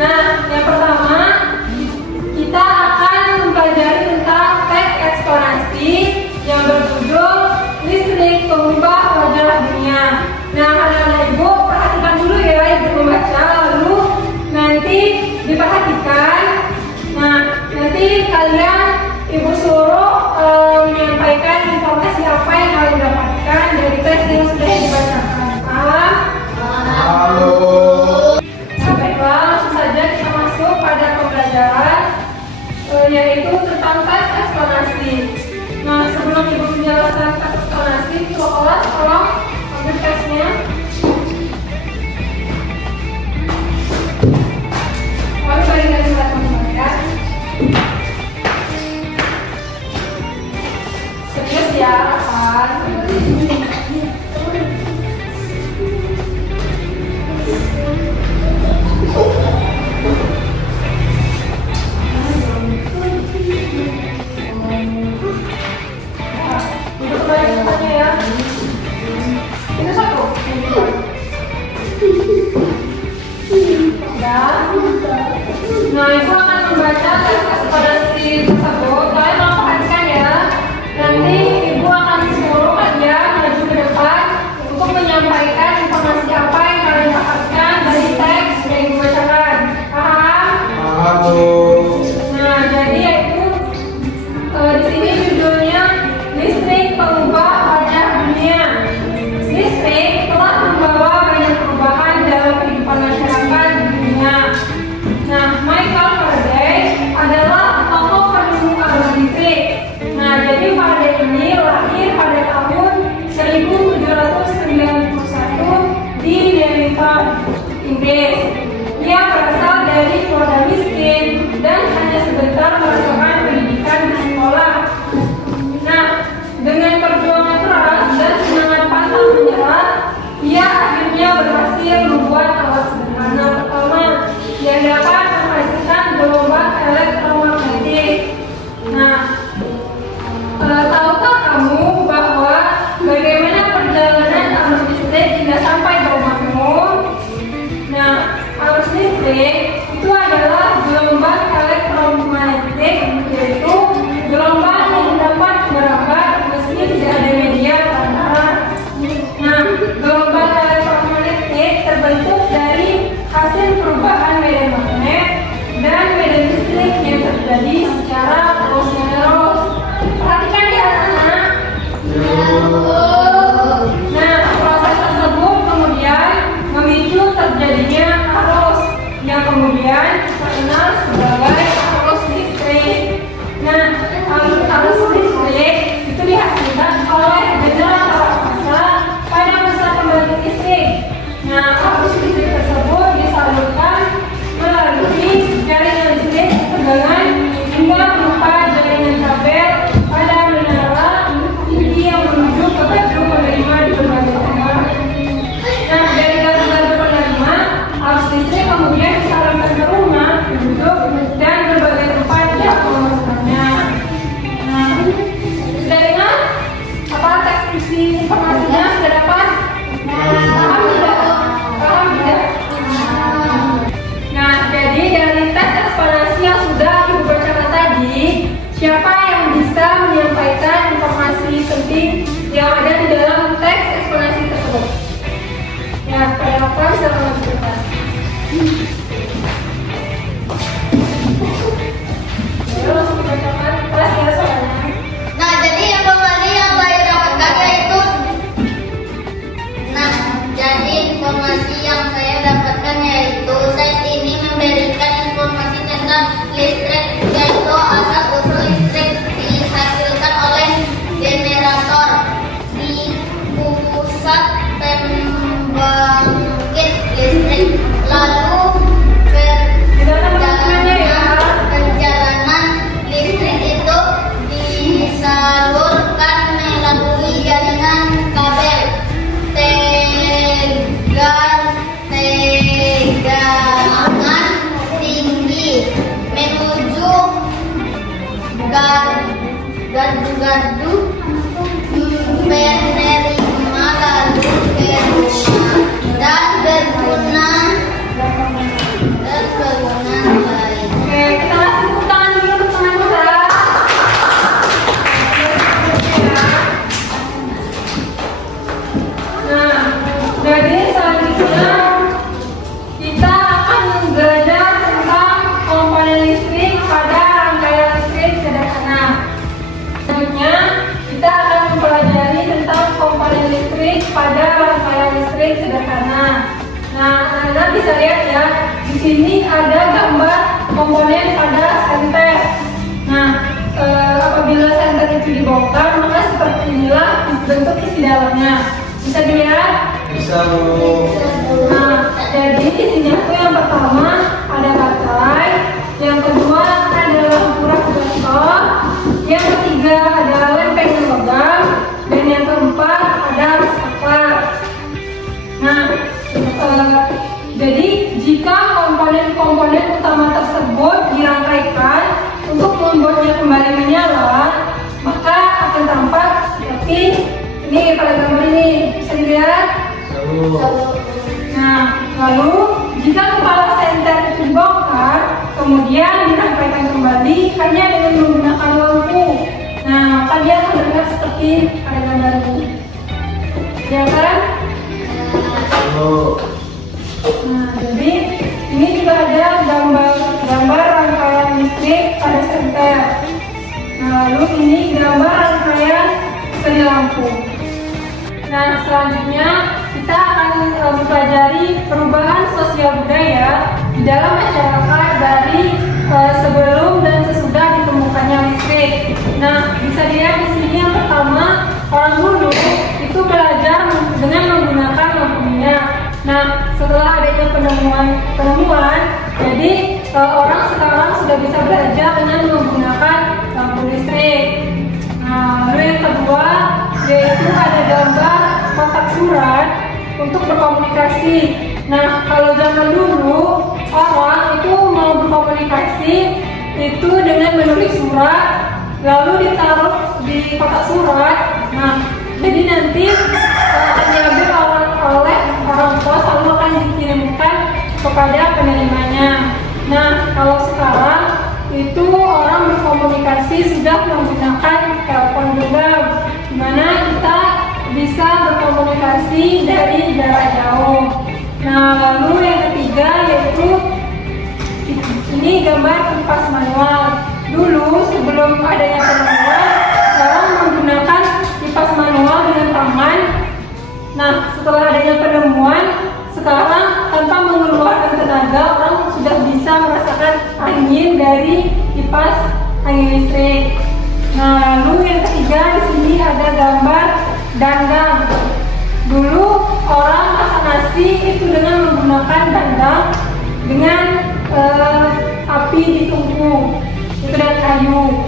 Nah, yang pertama kita akan mempelajari tentang teks eksplorasi yang berjudul Listrik Pengubah Wajah Dunia. Nah, anak-anak ibu perhatikan dulu ya ibu membaca, lalu nanti diperhatikan. Nah, nanti kalian ibu suruh menyampaikan informasi apa yang kalian dapatkan dari teks yang sudah dibacakan. Paham? Halo. Baiklah, langsung saja kita masuk pada pembelajaran yaitu tentang teks eksplorasi. Nah, sebelum ibu menjelaskan teks eksplorasi, kelas tolong ambil teksnya. Lalu bagian teman-teman ya. Serius ya, kan? Untuk bacaannya ya. Itu satu. Nah, ibu akan membaca teks eksplorasi tersebut. Kalian mau perhatikan ya. Nanti ibu akan disuruh kalian maju ke depan untuk menyampaikan informasi apa yang kalian dapatkan dari teks yang ibu bacakan. Paham? Halo. Nah, jadi yaitu di sini judulnya Listrik Pengubah Wajah Dunia. Listrik telah membawa banyak perubahan dalam kehidupan masyarakat di dunia. Nah, Michael Faraday adalah tokoh penemuan arus listrik. Nah, jadi Faraday ini lahir pada tahun 1791 di Birmingham, Inggris. Dia berasal dari keluarga miskin dan hanya sebentar merasakan pendidikan di sekolah. Nah, dengan perjuangan keras dan semangat pantang menyerah, ia akhirnya berhasil membuat alat sederhana pertama yang dapat menghasilkan gelombang elektromagnetik. Nah, tahukah kamu bahwa bagaimana perjalanan arus listrik hingga sampai ke rumahmu? Nah, arus listrik itu adalah gelombang elektromagnetik, yaitu gelombang yang dapat merambat meski tidak ada media perantara. Nah, gelombang elektromagnetik terbentuk dari hasil perubahan medan magnet dan medan listrik yang terjadi secara terus-menerus. Perhatikan ya anak-anak. Nah, proses tersebut kemudian memicu terjadinya arus yang kemudian terkenal sebagai arus listrik. Nah, arus listrik itu dihasilkan oleh generator massa pada masa pembangkit listrik. Nah, arus listrik tersebut disalurkan melalui jaringan listrik tegangan hingga berupa jaringan kabel pada menara tinggi yang menuju ke gardu penerima di berbagai tempat. Nah, dari gardu penerima, arus listrik kemudian disalurkan ke rumah, penduduk, dan berbagai tempat yang memerlukannya. Nah, sudah dengar? Apa teks isi informasinya sudah dapat? Paham tidak? Paham tidak? Nah, jadi dari teks eksplorasi yang sudah ibu bacakan tadi, siapa yang bisa menyampaikan informasi penting yang ada di dalam teks eksplorasi tersebut? Ya, pada apa silakan lanjutkan. Ayo langsung dibacakan kelas ya soalnya. Nah, jadi informasi yang saya dapatkan yaitu teks ini memberikan informasi tentang listrik, yaitu asal-usul listrik dihasilkan oleh generator di pusat pembangkit listrik. Lalu perjalanan listrik itu disalurkan melalui jaringan kabel tegangan tinggi menuju gardu penerima, lalu ke rumah dan berguna bisa lihat ya, di sini ada gambar komponen pada senter. Nah, apabila senter itu dibongkar, maka seperti inilah bentuk isi dalamnya. Bisa dilihat? Bisa Bu. Nah, jadi isinya itu yang pertama ada baterai, yang kedua ada lampu reflektor, yang ketiga ada lempeng logam, dan yang keempat ada reservoir. Nah, jadi jika komponen-komponen utama tersebut dirangkaikan untuk membuatnya kembali menyala, maka akan tampak seperti ini pada gambar ini. Bisa dilihat? Bu. Nah, lalu jika kepala senter itu dibongkar, kemudian dirangkaikan kembali hanya dengan menggunakan lampu. Nah, maka dia akan terlihat seperti pada gambar ini. Ya kan? Bu. Nah, jadi ini juga ada gambar rangkaian listrik pada senter. Nah, lalu ini gambar rangkaian seri lampu. Nah, selanjutnya kita akan mempelajari perubahan sosial budaya di dalam masyarakat dari sebelum dan sesudah ditemukannya listrik. Nah, bisa dilihat di sini yang pertama, orang dulu itu belajar dengan menggunakan lampu minyak. Nah, setelah adanya penemuan, jadi orang sekarang sudah bisa belajar dengan menggunakan lampu listrik. Nah, lalu yang kedua, yaitu ada gambar kotak surat untuk berkomunikasi. Nah, kalau zaman dulu orang itu mau berkomunikasi itu dengan menulis surat lalu ditaruh di kotak surat. Nah, jadi nanti akan diambil oleh orang pos lalu akan dikirimkan kepada penerimanya. Nah, kalau sekarang itu orang berkomunikasi sudah menggunakan telepon genggam, di mana kita bisa berkomunikasi dari jarak jauh. Nah, lalu yang ketiga yaitu ini gambar kipas manual. Dulu sebelum adanya penemuan, orang menggunakan kipas manual dengan tangan. Nah, setelah adanya penemuan, sekarang tanpa mengeluarkan tenaga, orang sudah bisa merasakan angin dari kipas angin listrik. Nah, lalu yang ketiga di sini ada gambar dandang. Dulu orang masak nasi itu dengan menggunakan dandang dengan api ditungku itu dari kayu.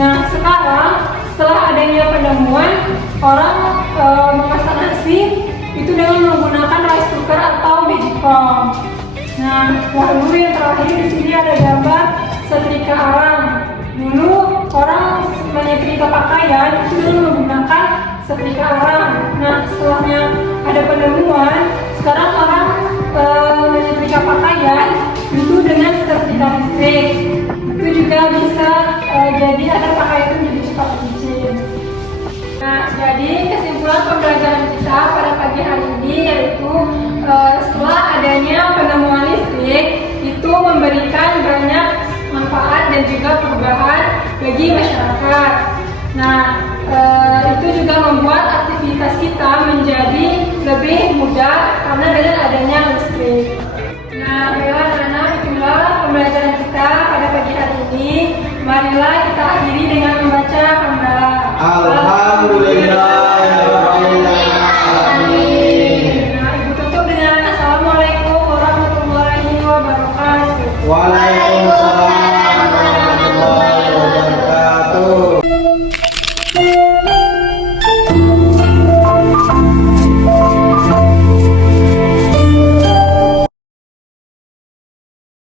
Nah, sekarang setelah adanya penemuan, orang memasak nasi itu dengan menggunakan rice cooker atau magicom. Nah, lalu yang terakhir di sini ada gambar setrika arang. Dulu orang menyetrika pakaian itu dengan menggunakan setrika arang. Nah, setelahnya ada penemuan, sekarang orang menyetrika pakaian itu dengan setrika listrik. Itu juga bisa jadi agar pakaian itu menjadi cepat licin. Nah, jadi kesimpulan pembelajaran kita pada pagi hari ini yaitu setelah adanya penemuan listrik itu memberikan banyak manfaat dan juga perubahan bagi masyarakat. Nah, itu juga membuat aktivitas kita menjadi lebih mudah karena dengan adanya listrik. Nah, baiklah anak-anak, itulah pembelajaran kita pada pagi hari ini. Marilah kita akhiri dengan membaca hamdalah. Alhamdulillahirabbil alamin. Nah, Ibu tutup dengan Assalamualaikum warahmatullahi wabarakatuh. Waalaikumsalam.